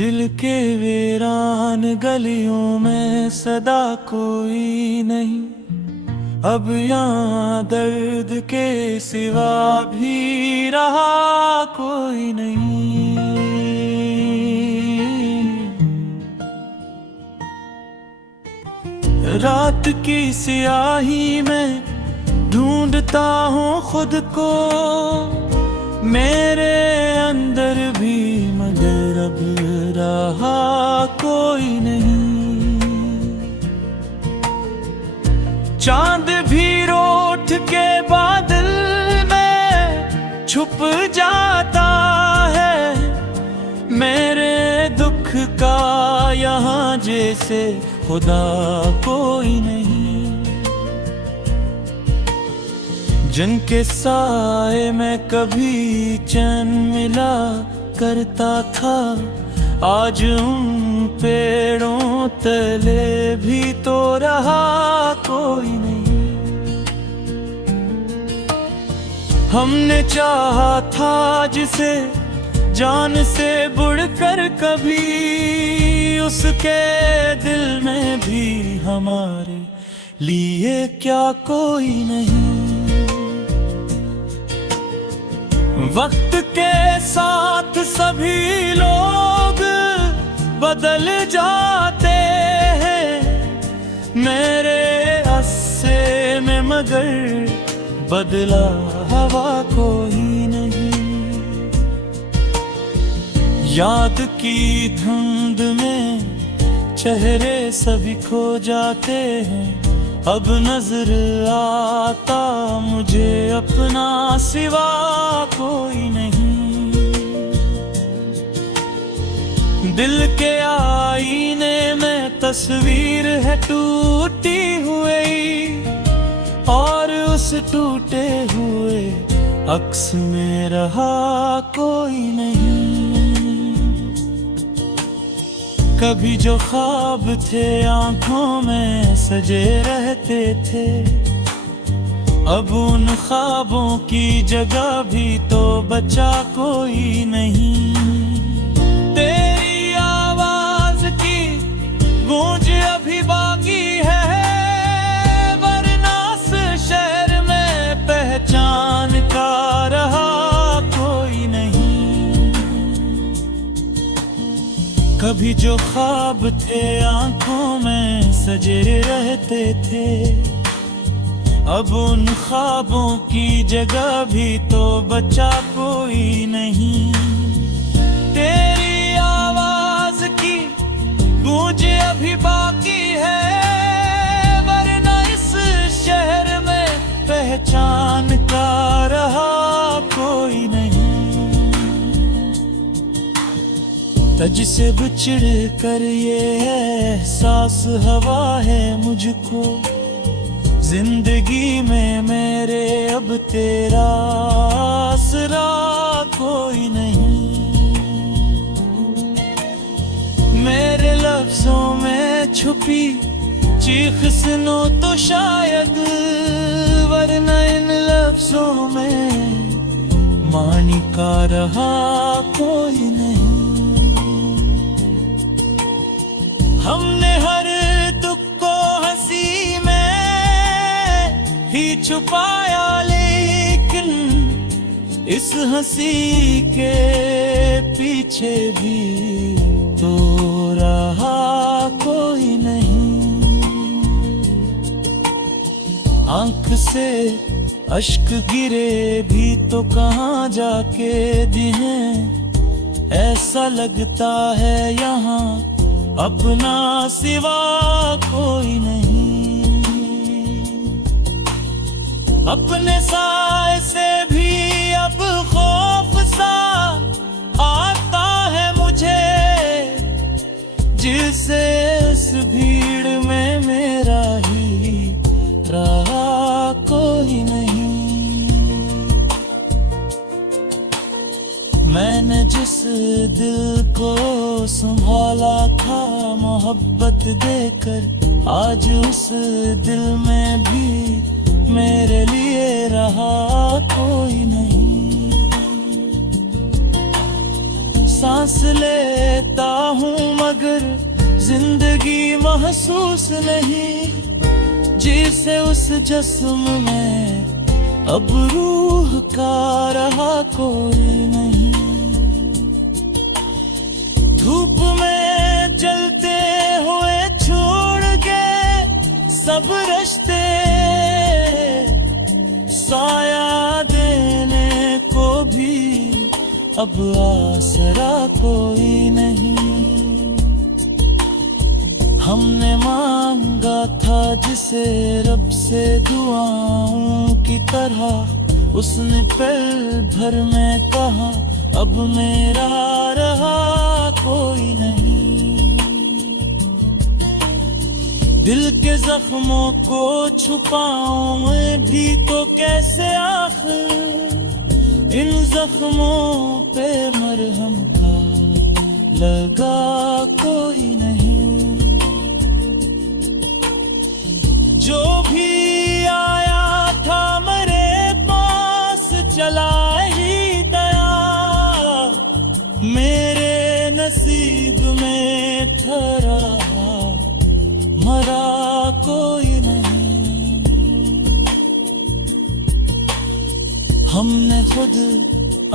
दिल के वीरान गलियों में सदा कोई नहीं, अब यहाँ दर्द के सिवा भी रहा कोई नहीं। रात की स्याही में ढूंढता हूँ खुद को, मेरे अंदर भी मगर अब रहा कोई नहीं। चांद भी रोठ के बादल में छुप जाता है, मेरे दुख का यहाँ जैसे खुदा कोई नहीं। जिनके साए में कभी चैन मिला करता था, आज उन पेड़ों तले भी तो रहा कोई नहीं। हमने चाहा था जिसे जान से बढ़कर, कभी उसके दिल में भी हमारे लिए क्या कोई नहीं। वक्त के साथ सभी लोग बदल जाते हैं, मेरे अस्से में मगर बदला हवा कोई नहीं। याद की धुंध में चेहरे सभी खो जाते हैं, अब नजर आता मुझे अपना सिवा कोई नहीं। दिल के आईने में तस्वीर है टूटी हुई, और उस टूटे हुए अक्स में रहा कोई नहीं। कभी जो ख्वाब थे आंखों में सजे रहते थे, अब उन ख्वाबों की जगह भी तो बचा कोई नहीं। तेरी आवाज की गूंज अभी बाकी है, वरना इस शहर में पहचान का रहा कोई नहीं। कभी जो ख्वाब थे आंखों में सजे रहते थे, अब उन ख्वाबों की जगह भी तो बचा कोई नहीं। तेरी आवाज की गूंज अभी बाकी है, वरना इस शहर में पहचान का रहा कोई नहीं। तज से बिछड़ कर ये एहसास हवा है मुझको, जिंदगी में मेरे अब तेरा आसरा कोई नहीं। मेरे लफ्जों में छुपी चीख सुनो तो शायद, वरना इन लफ्जों में मानी का रहा कोई नहीं। हमने हर दुख को हंसी में ही छुपाया, लेकिन इस हंसी के पीछे भी तो रहा कोई नहीं। आंख से अश्क गिरे भी तो कहाँ जाके दिए, ऐसा लगता है यहाँ अपना सिवा कोई नहीं। अपने साए से भी अब खौफ सा आता है मुझे, जिससे इस भीड़ में मेरा ही रहा कोई नहीं। मैंने जिस दिल को संभाला था मोहब्बत देकर, आज उस दिल में भी मेरे लिए रहा कोई नहीं। सांस लेता हूँ मगर जिंदगी महसूस नहीं, जिसे उस जिस्म में अब रूह का रहा कोई नहीं। धूप में जलते हुए छोड़ गए सब रिश्ते, साया देने को भी अब आसरा कोई नहीं। हमने मांगा था जिसे रब से दुआओं की तरह, उसने पल भर में कहा अब मेरा रहा कोई नहीं। दिल के जख्मों को छुपाऊं मैं भी तो कैसे, आखिर इन जख्मों पे मरहम का लगा कोई नहीं। जो भी आया था मेरे पास चला ही गया, मेरे नसीब में ठहरा मरा कोई नहीं। हमने खुद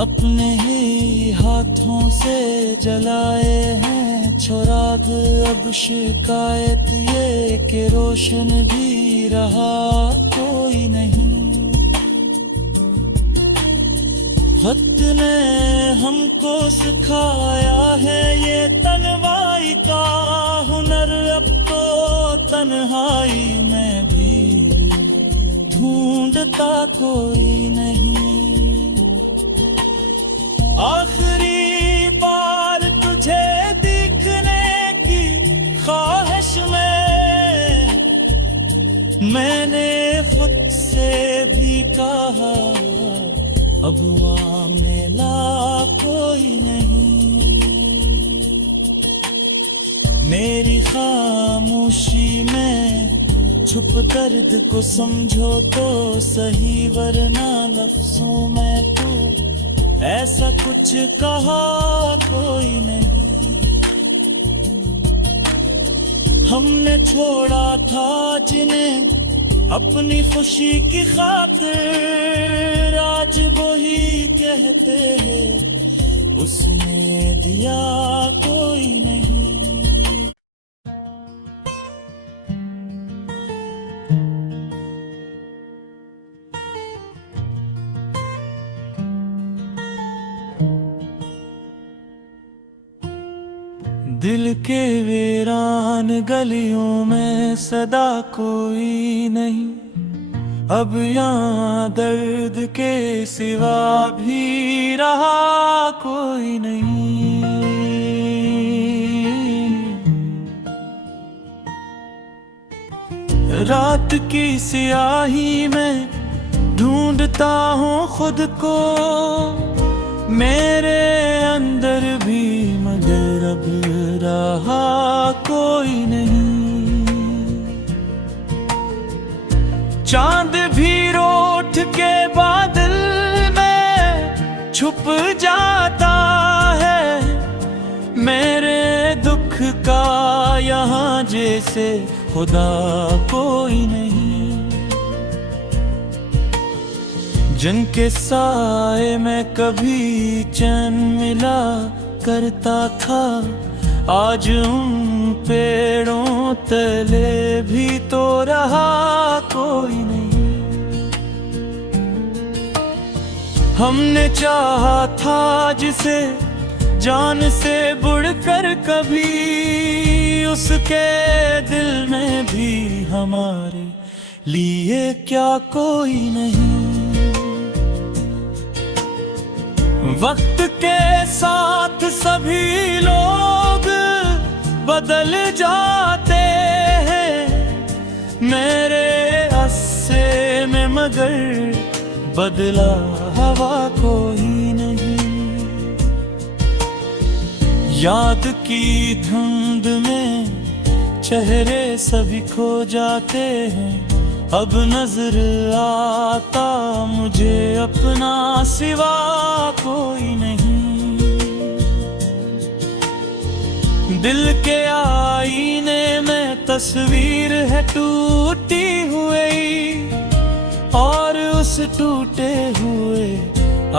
अपने ही हाथों से जलाए हैं चिराग, अब शिकायत ये कि रोशन भी रहा कोई नहीं। वक्त ने हमको सिखाया है ये तन्हाई का हुनर, अब तो तन्हाई में भी ढूंढता कोई नहीं। आखिरी बार तुझे दिखने की ख्वाहिश में मैंने खुद से भी कहा अब वहाँ मिला कोई नहीं। मेरी खामोशी में छुप दर्द को समझो तो सही, वरना लफ्जों में तो ऐसा कुछ कहा कोई नहीं। हमने छोड़ा था जिन्हें अपनी खुशी की खातिर, आज वो ही कहते हैं उसने दिया कोई नहीं। दिल के वीरान गलियों में सदा कोई नहीं, अब यहाँ दर्द के सिवा भी रहा कोई नहीं। रात की स्याही में ढूंढता हूँ खुद को, मेरे अंदर भी मगर अब रहा कोई नहीं। चांद भी रोठ के बादल में छुप जाता है, मेरे दुख का यहाँ जैसे खुदा कोई नहीं। जिनके साए में कभी चैन मिला करता था, आज उन पेड़ों तले भी तो रहा कोई नहीं। हमने चाहा था जिसे जान से बढ़कर कभी, उसके दिल में भी हमारे लिए क्या कोई नहीं। वक्त के साथ सभी लोग बदल जाते हैं, मेरे अस्से में मगर बदला हवा कोई नहीं। याद की धुंध में चेहरे सभी खो जाते हैं, अब नजर आता मुझे अपना सिवा कोई नहीं। दिल के आईने में तस्वीर है टूटी हुई, और उस टूटे हुए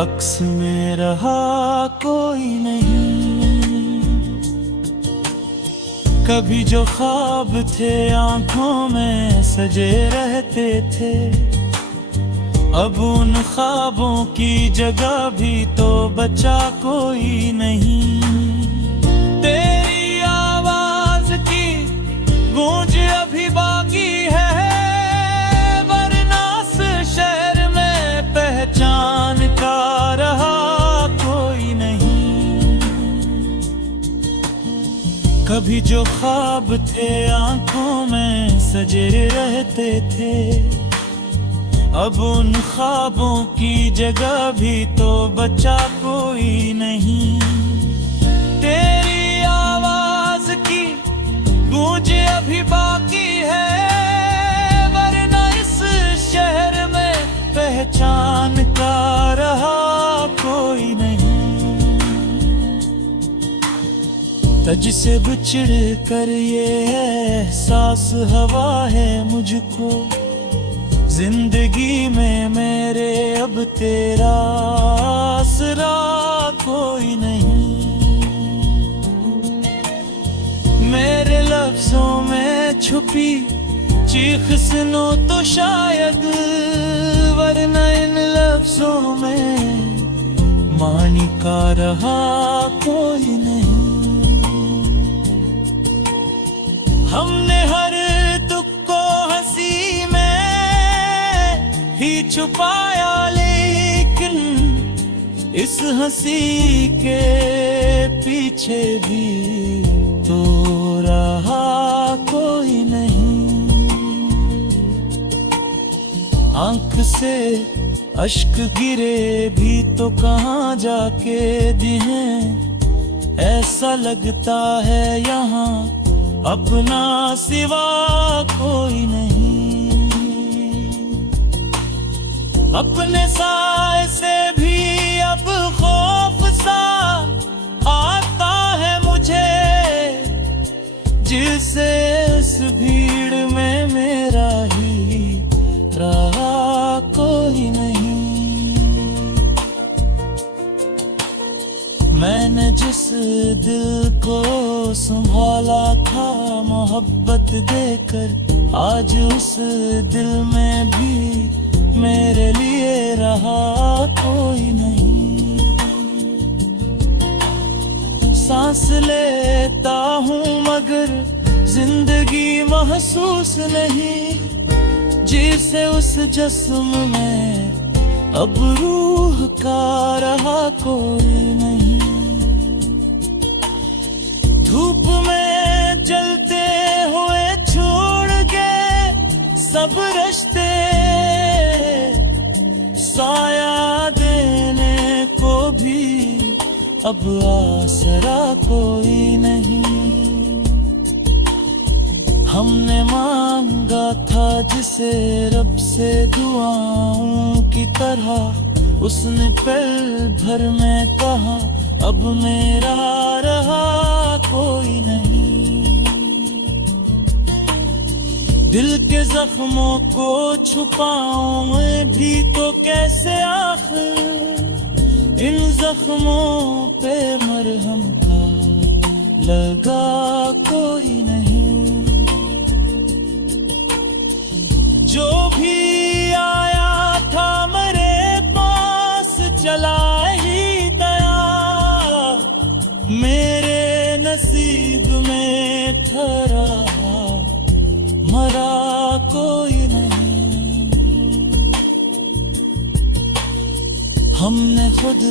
अक्स में रहा कोई नहीं। कभी जो ख्वाब थे आंखों में सजे रहते थे, अब उन ख्वाबों की जगह भी तो बचा कोई नहीं। तेरी आवाज की गूंज अभी बाकी है, वरना इस शहर में पहचान का रहा कोई नहीं। कभी जो ख्वाब थे आंखों में सजे रहते थे, अब उन ख्वाबों की जगह भी तो बचा कोई नहीं। तेरी आवाज की गूंज अभी बाकी है, वरना इस शहर में पहचान का रहा कोई नहीं। तज से बिछड़ कर ये एहसास हवा है मुझको, जिंदगी में मेरे अब तेरा आसरा कोई नहीं। मेरे लफ्जों में छुपी चीख सुनो तो शायद, वरना इन लफ्जों में मानी का रहा कोई नहीं। हमने हर दुख को हंसी में ही छुपाया, लेकिन इस हंसी के पीछे भी तो रहा कोई नहीं। आंख से अश्क गिरे भी तो कहाँ जाके दिए, ऐसा लगता है यहाँ अपना सिवा कोई नहीं। अपने साए से भी अब खौफ सा आता है मुझे, जिससे इस भीड़ में मेरा ही रहा कोई नहीं। मैंने जिस दिल को संभाला था मोहब्बत देकर, आज उस दिल में भी मेरे लिए रहा कोई नहीं। सांस लेता हूँ मगर जिंदगी महसूस नहीं, जिसे उस जिस्म में अब रूह का रहा कोई नहीं। धूप में जलते हुए छोड़ गए सब रिश्ते, साया देने को भी अब आसरा कोई नहीं। हमने मांगा था जिसे रब से दुआओं की तरह, उसने पल भर में कहा अब मेरा रहा कोई नहीं। दिल के जख्मों को छुपाऊं मैं भी तो कैसे, आखिर इन जख्मों पे मरहम का लगा कोई नहीं। जो भी आया था मेरे पास चला ही गया, मेरे नसीब में ठहरा मरा कोई नहीं। हमने खुद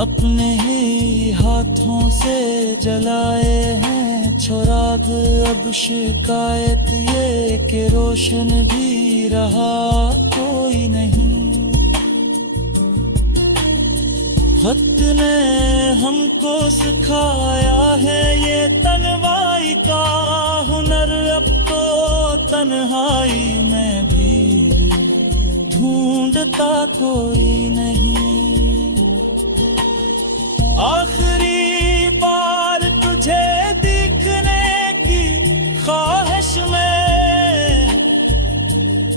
अपने ही हाथों से जलाए हैं चिराग, अब शिकायत ये कि रोशन भी रहा कोई नहीं। वक्त ने हमको सिखाया है ये तन्हाई का हुनर, अब तो तन्हाई में भी ढूंढता कोई नहीं। आखिरी बार तुझे दिख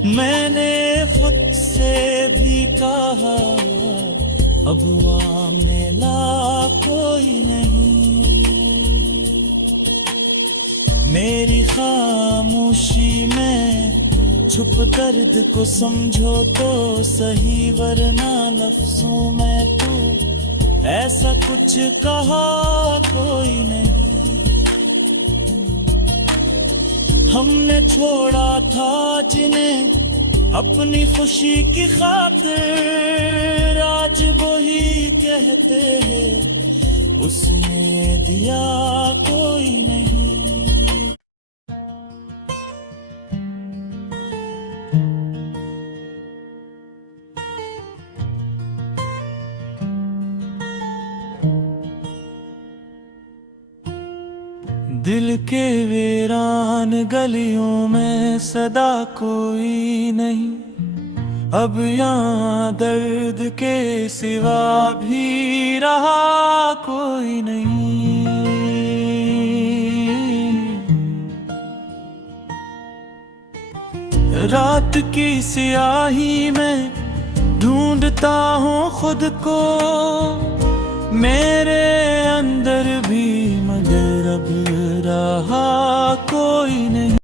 मैंने खुद से भी कहा अब वहाँ मिला कोई नहीं। मेरी खामोशी में छुप दर्द को समझो तो सही, वरना लफ्जों में तो ऐसा कुछ कहा कोई नहीं। हमने छोड़ा था जिन्हें अपनी खुशी की खातिर, आज वो ही कहते हैं उसने दिया कोई नहीं। दिल के वीरान गलियों में सदा कोई नहीं, अब यहाँ दर्द के सिवा भी रहा कोई नहीं। रात की स्याही में ढूंढता हूँ खुद को, मेरे अंदर भी मगर अब रहा कोई नहीं।